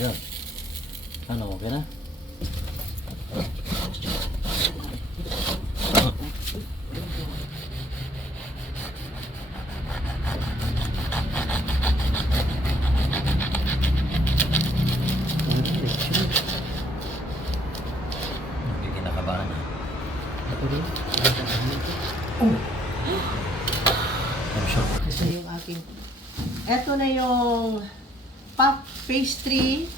Yan. Ano, okay na? Hindi kinakabahan na. Ito rin. Oh! I'm sure. Ito yung aking... Ito na yung puff pastry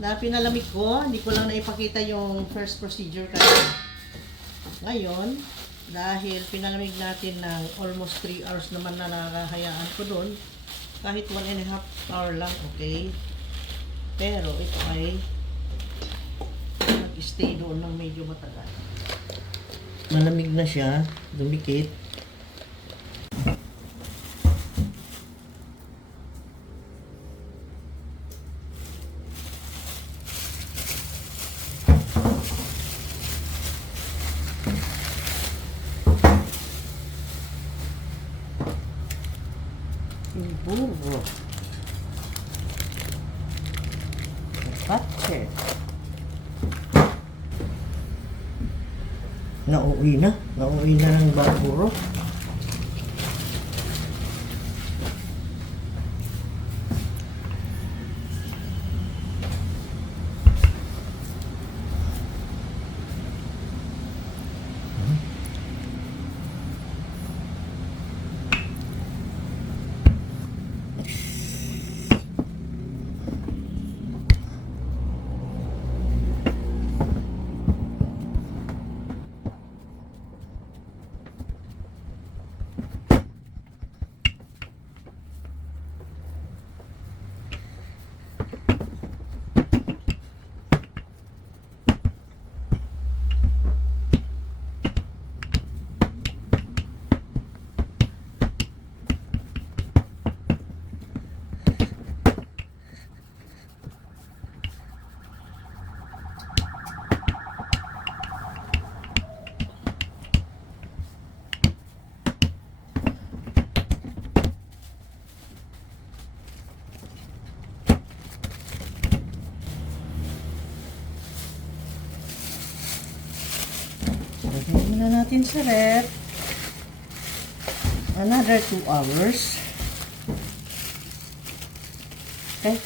na pinalamig ko. Hindi ko lang naipakita yung first procedure kasi. Ngayon, dahil pinalamig natin ng almost 3 hours naman na nakakahayaan ko doon, kahit 1.5 hour lang, okay? Pero ito ay mag-stay doon ng medyo matagal. Malamig na siya, dumikit. Yung burro. Patse. Nauwi na. Nauwi na ng burro. Lagyan muna natin sa ref. Another 2 hours. Okay.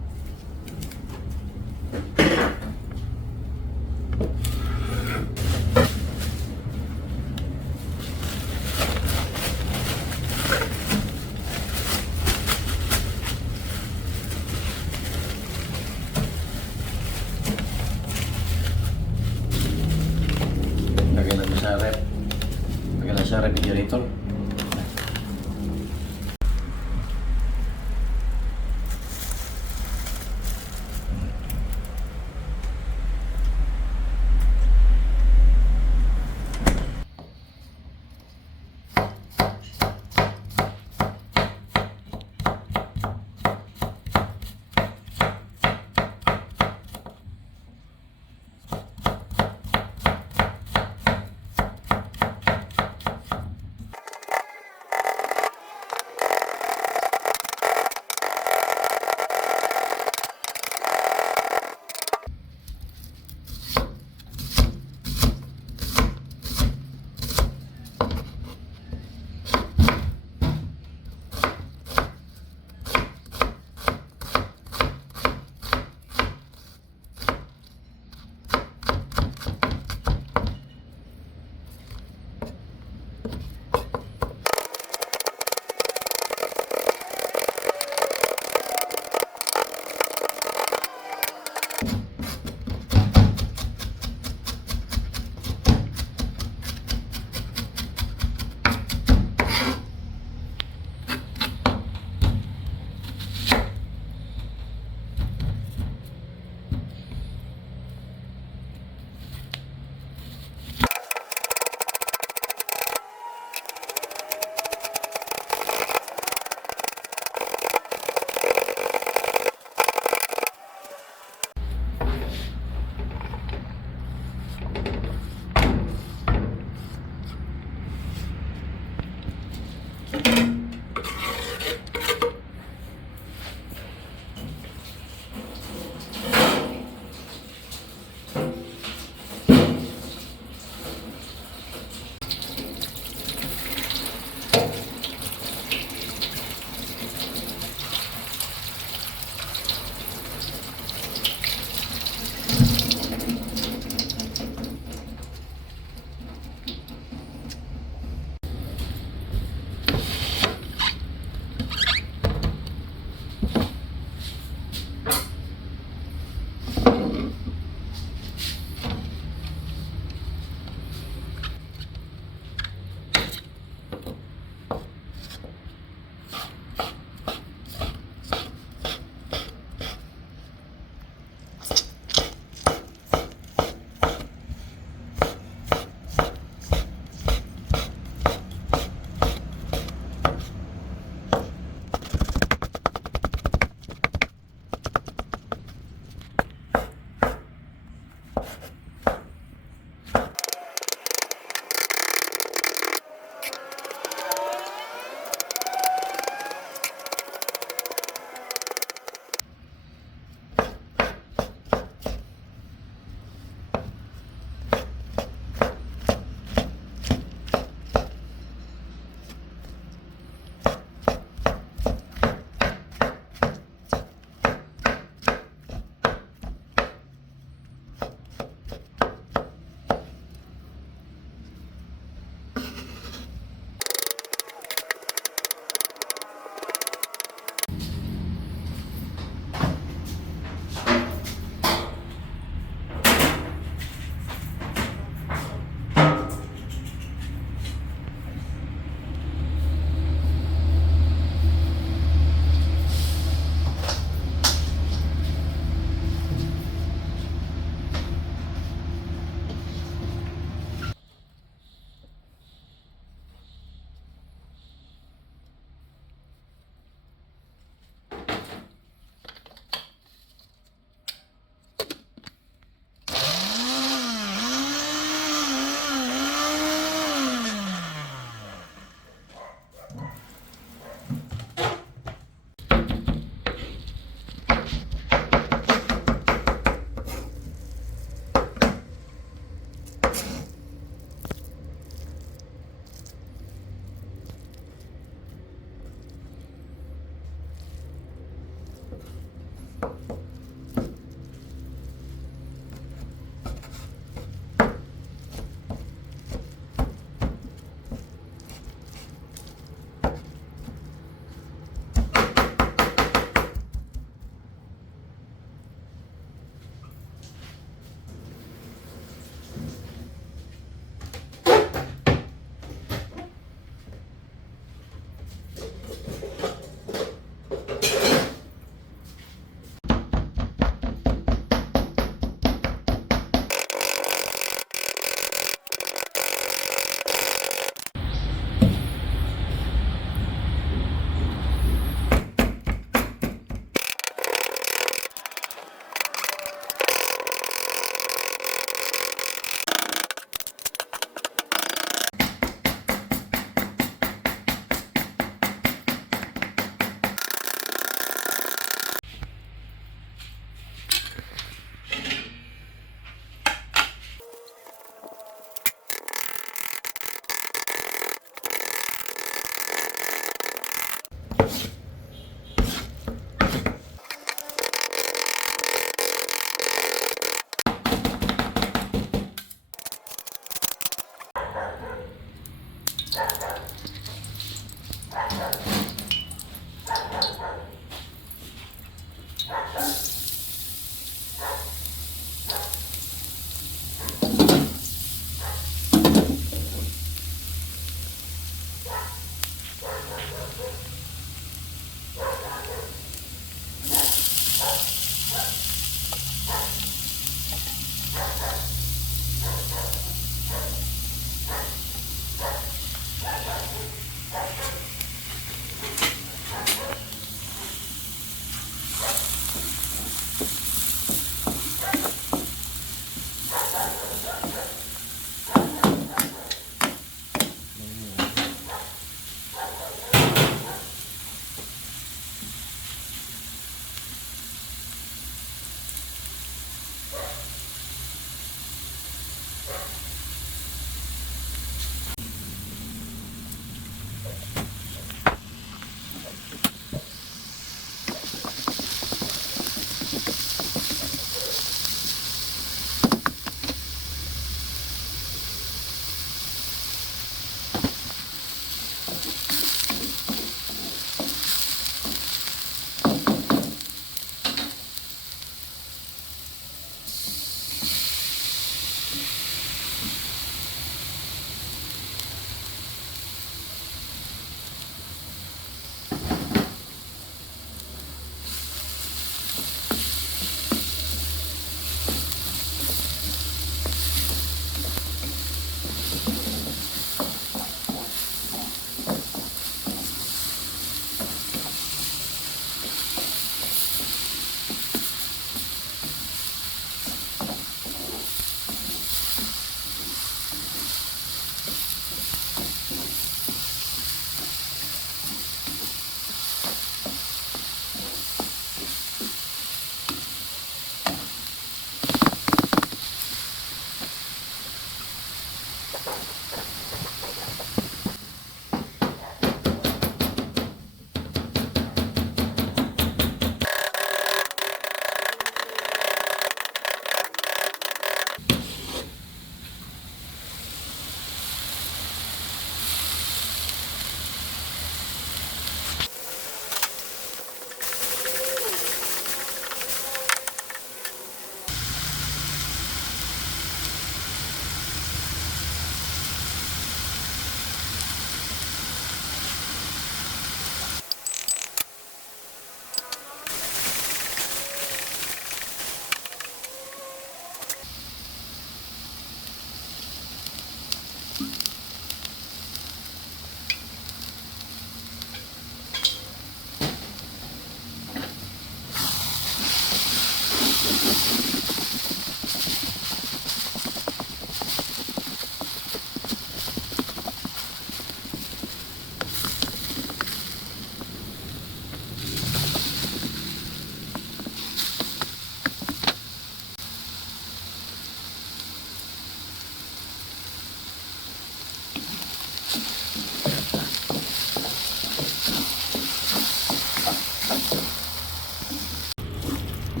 Ito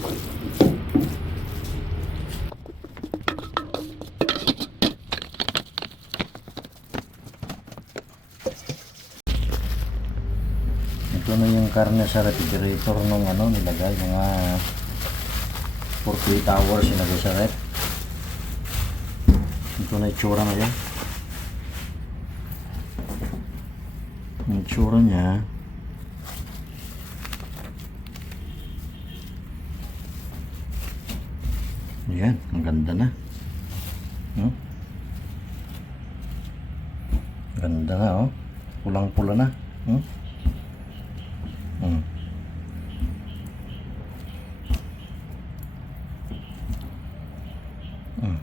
na yung karne sa refrigerator nung ano nilagay, mga 48 hours nilagay sa ref. Ito na itsura na yan. Yung itsura niya. Yan, ang ganda na. Hmm? Ganda na oh. Pulang-pula na. Hmm? Hmm. Hmm.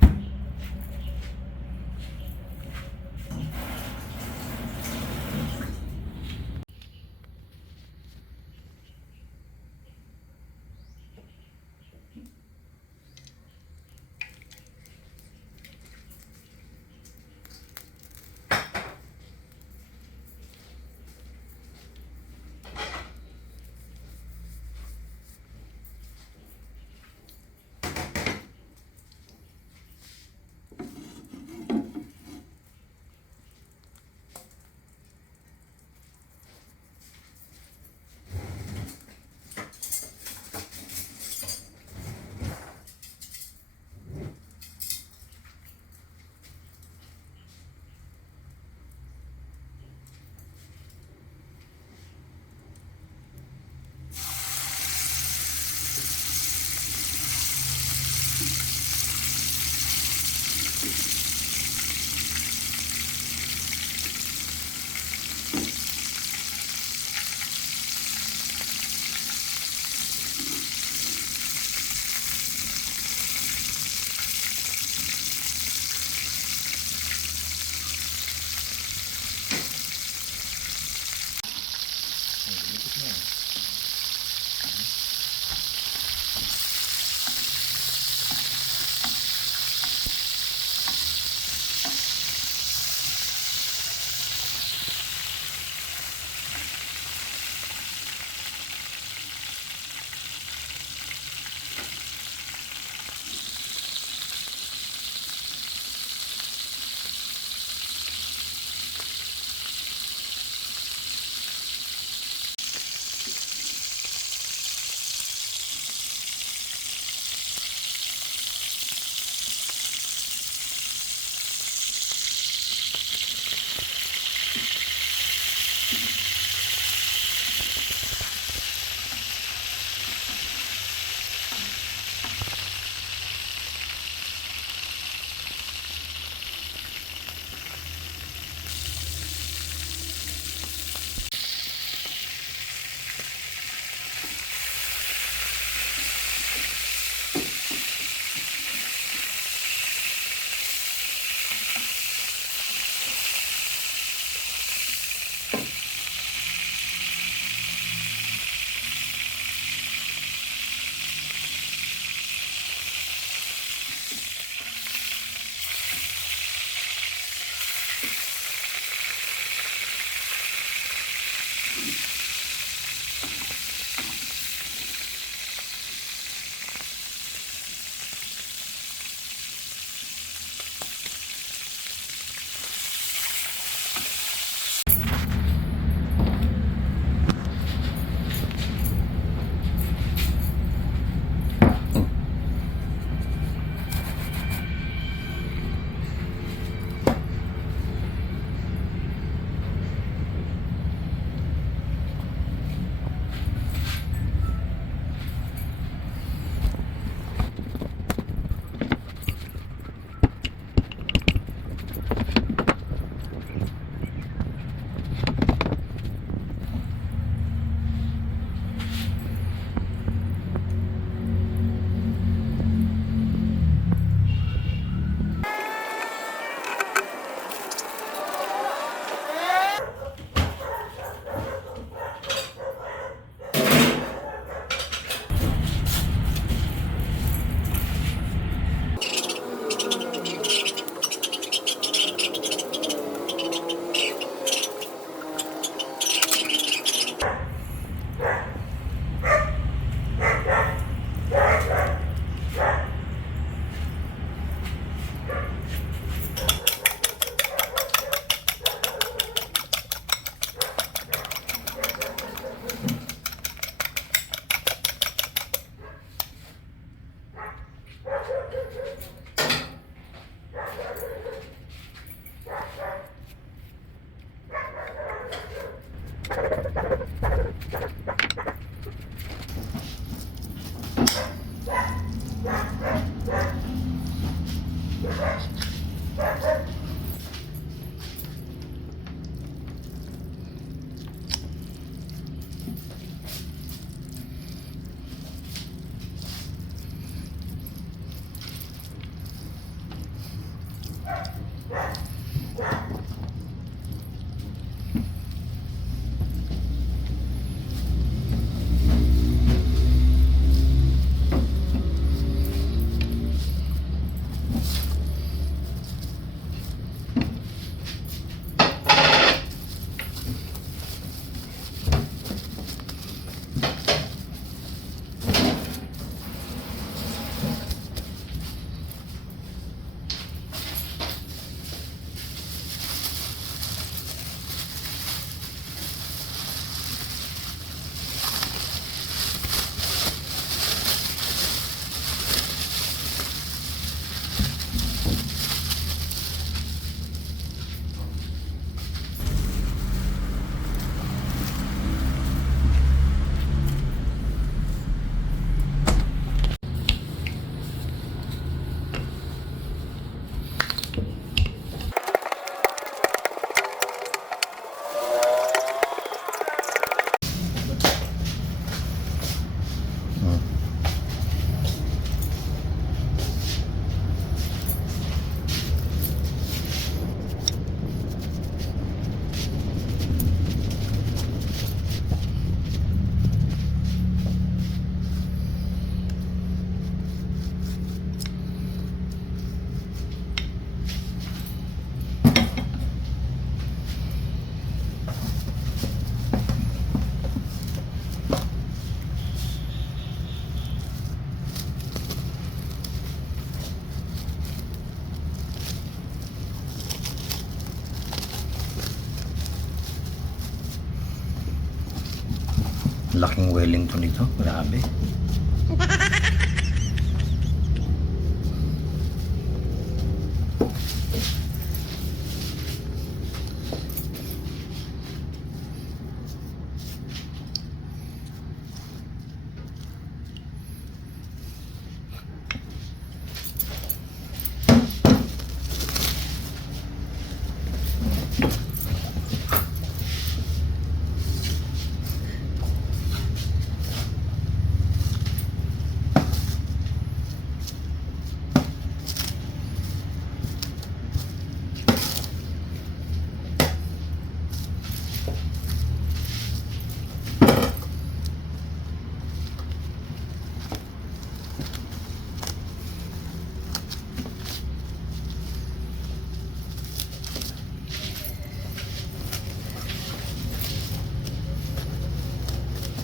Laking Wellington ito. Grabe.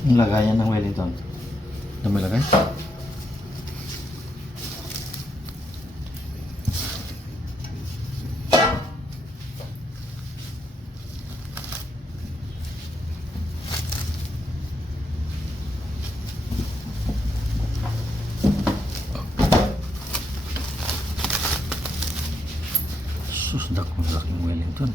Ang lagayan ng Wellington. Ito may lagay? Sus, dakong laking Wellington.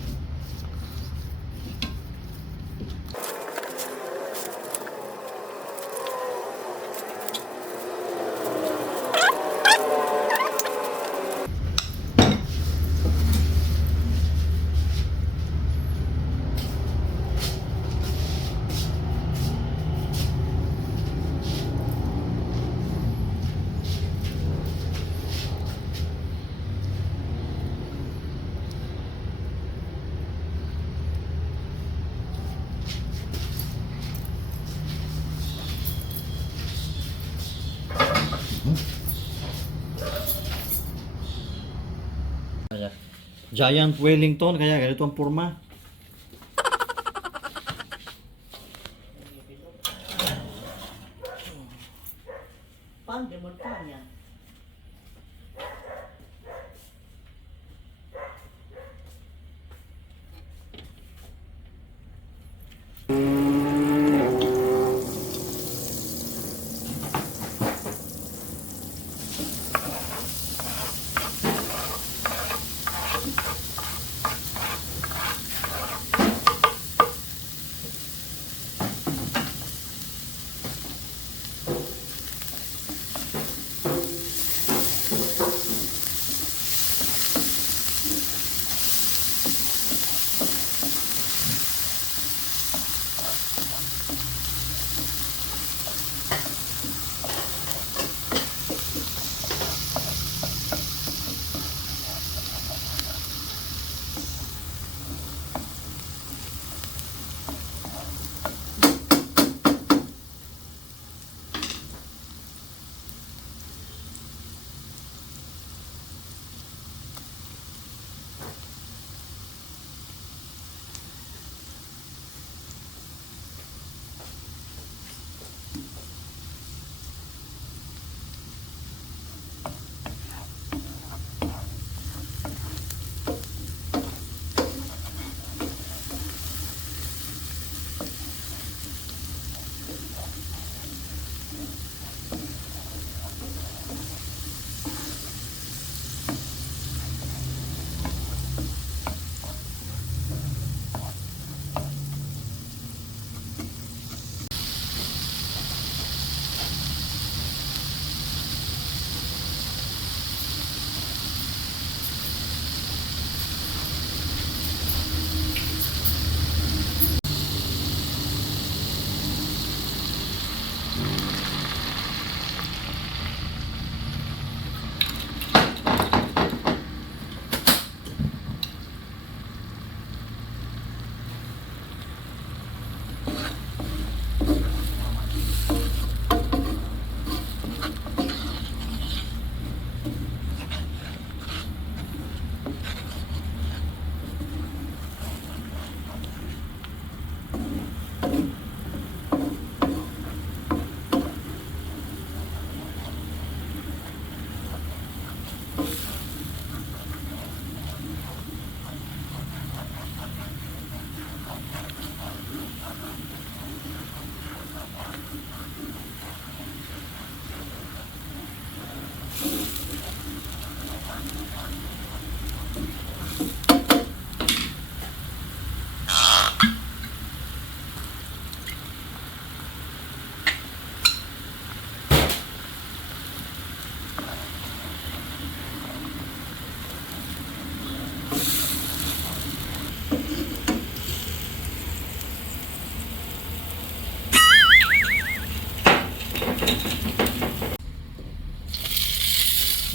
Giant Wellington, kaya ganito ang forma. Pandemon pa niya.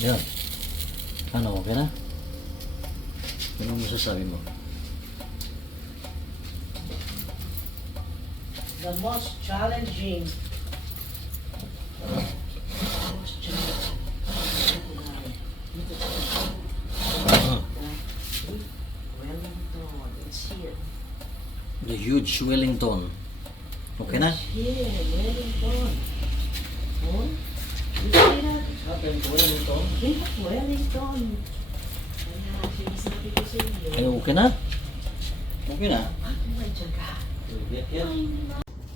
Yan. Ano, okay na? Ano masasabi mo? The most challenging. Most challenging. Wellington, it's here. The huge Wellington. Okay na? Here, Wellington. Oh, you see that? Atin, Wellington. Yeah, Wellington. Kaya, sinasabi ko sa inyo. Ay, okay na? Okay na? Ako may tiyaga.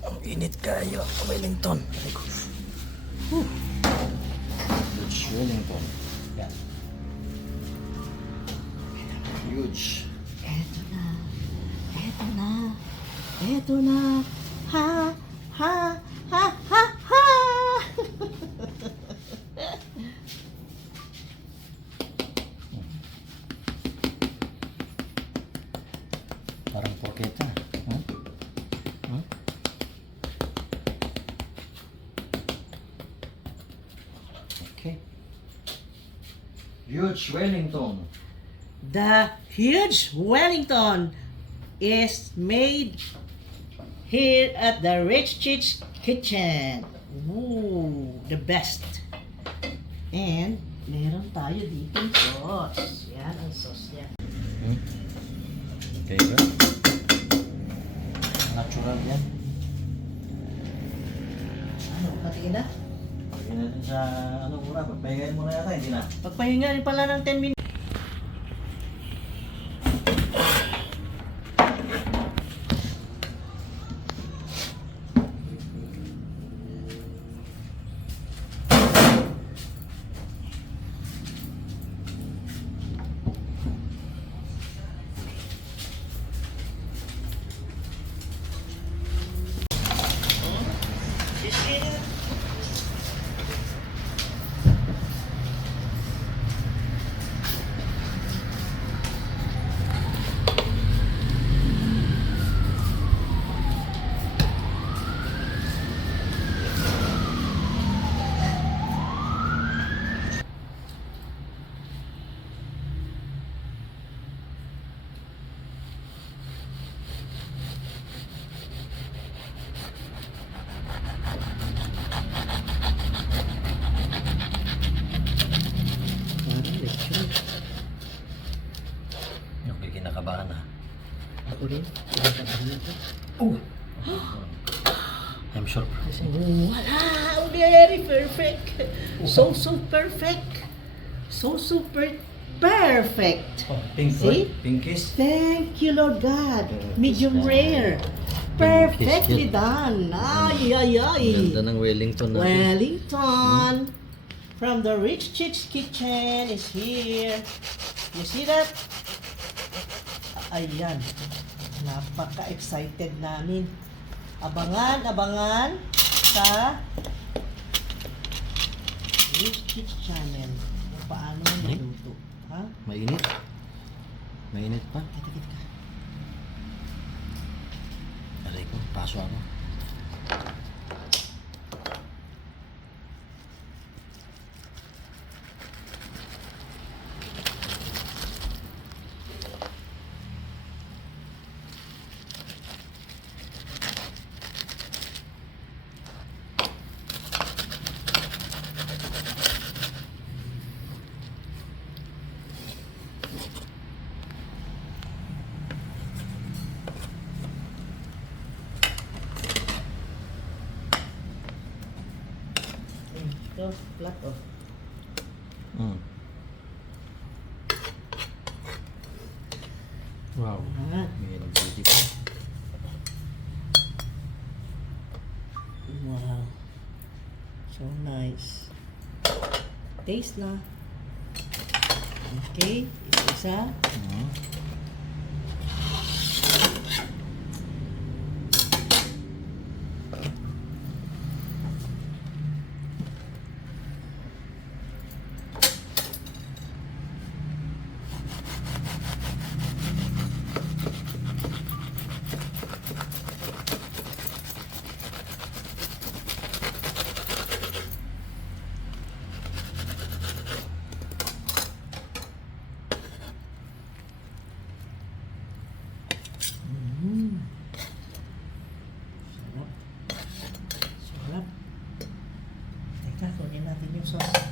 Ang init kayo, Wellington. Ay ko. Huge Wellington. Yan. Huge. Eto na. Eto na. Eto na. Ha, ha, ha, ha, ha. Parang porketa. Huh? Huh? Okay. Huge Wellington. The huge Wellington is made here at the Rich Chicks Kitchen. Ooh, the best. And meron tayo dito sauce. Yan ang sauce niya. Okay ba? Natural yan. Ano, patingin na? Lagyan natin sa ano muna, pagpahingayin muna yata, hindi na. Pagpahinga rin pala ng 10 minutes. Okay, kinakabahan na. Ako rin. Oh! I'm sure. Wow, very perfect. So perfect. So super perfect. Oh, pink, See? right? Pinkish. Thank you, Lord God. Medium Pinkish rare. Perfectly done. Ay, ay, ay. Ganda ng Wellington natin. Wellington from the Rich Chicks Kitchen is here. You see that? Ayan. Napaka-excited namin. Abangan, abangan sa Rich Chicks Channel. Kung paano niluto. Ha? Mainit. Mainit pa. Kitikit ka. Aray ko, paso ako. Ito, flat oh. Wow. Ah, May nagbuti pa. wow. So nice. Taste na. Okay, isa-isa. sauce.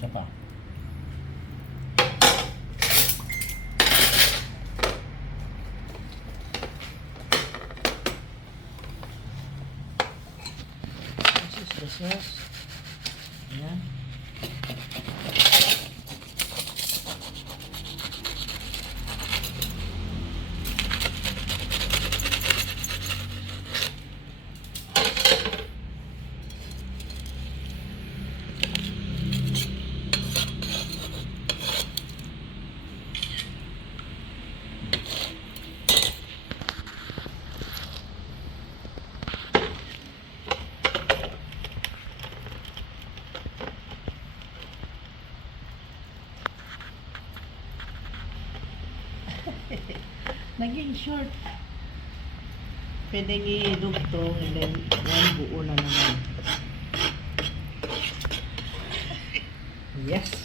Isa pa. This is the sauce. Ayan. Naging short. Pwedeng i-dugtong and then one buo na naman. Yes.